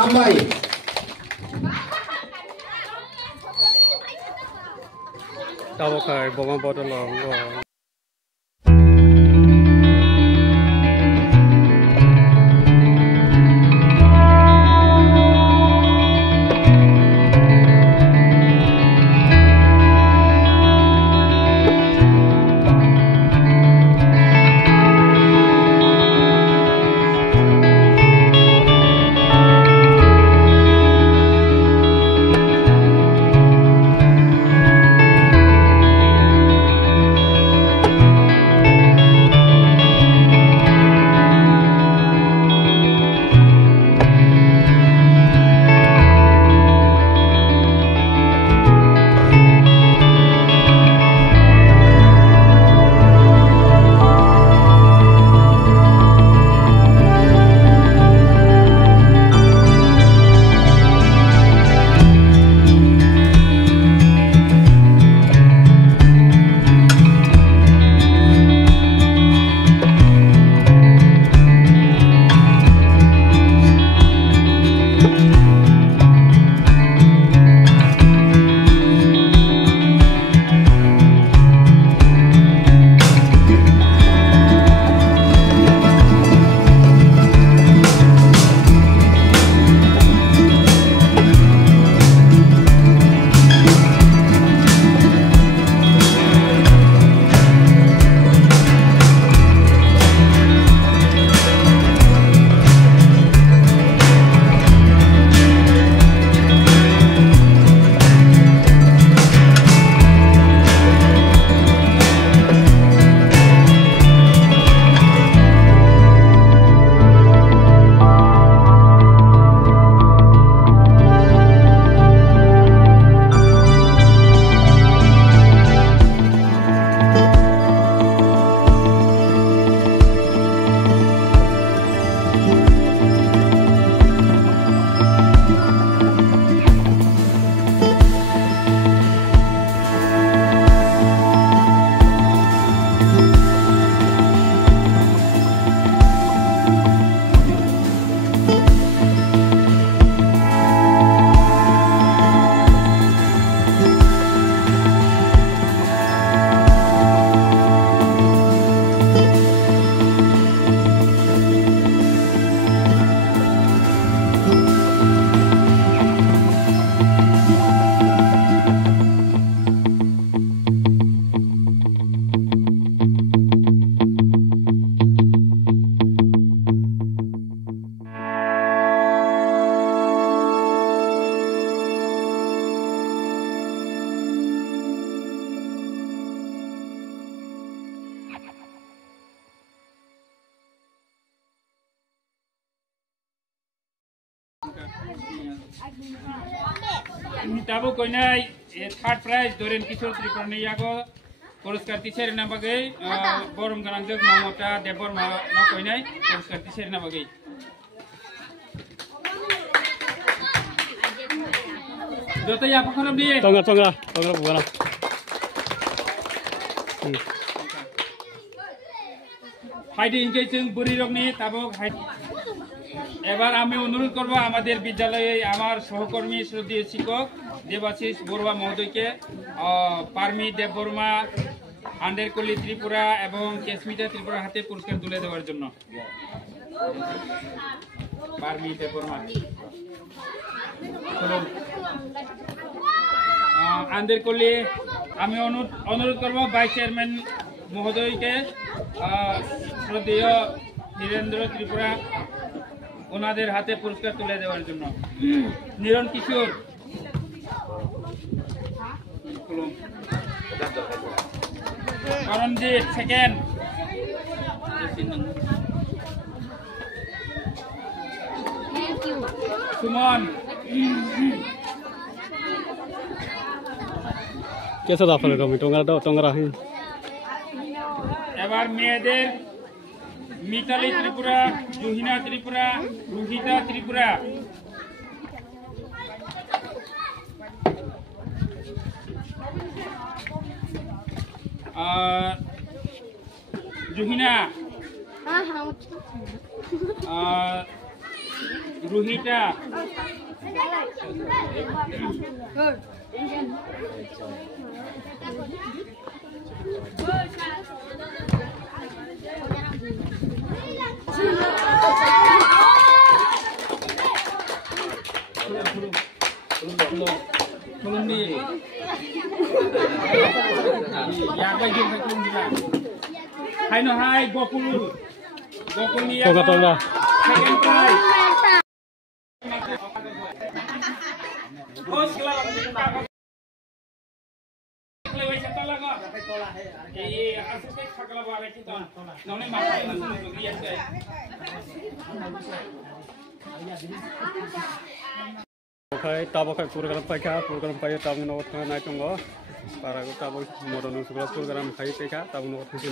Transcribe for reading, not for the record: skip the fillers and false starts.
Hambai. Tao khai Boma bodal. Tabu koinai third prize doren kishor Tripura ne yago puruskar tisher na bagai borom ganangjak mamota Debbarma no koinai puruskar tisher na bagai Jota ya pakharam di tonga bukan haide inke chung buri rogni tabok এবার আমি অনুরোধ করব আমাদের বিদ্যালয়ে আমার সহকর্মী শ্রদ্ধেয় শিক্ষক দেবাশিস বড়ুয়া মহোদয়কে পারমি দেববর্মা আন্ডারকলি ত্রিপুরা এবং কেসমিতা ত্রিপুরা হাতে পুরস্কার তুলে দেওয়ার জন্য পারমি দেববর্মা আন্ডারকলি আমি অনুরোধ করব ভাইস চেয়ারম্যান মহোদয়কে শ্রদ্ধেয় নীরেন্দ্র ত্রিপুরা ওনাদের হাতে পুরস্কার তুলে দেওয়ার জন্য নিরন কিশোর করণজিৎ সেকেন্ড সুমন কেসা দাফালে রমি টোঙ্গা রাখি এবার মেয়েদের Mitali Tripura জুহিনা Tripura রুহিতা Tripura জুহিনা Ruhita. Belum nih. Yang lagi belum juga. Hai no hai Gokul. Gokul nih ya. Tonga. Second try. Oh, sekarang kita lewat siapa lagi? Iya, asal sekarang bawa kita. Nona makai masuk lihat deh. Oke, tabok program pakai tabung nomor naik tunggu. Para tabok modal nusuk program kai PK tabung nomor 3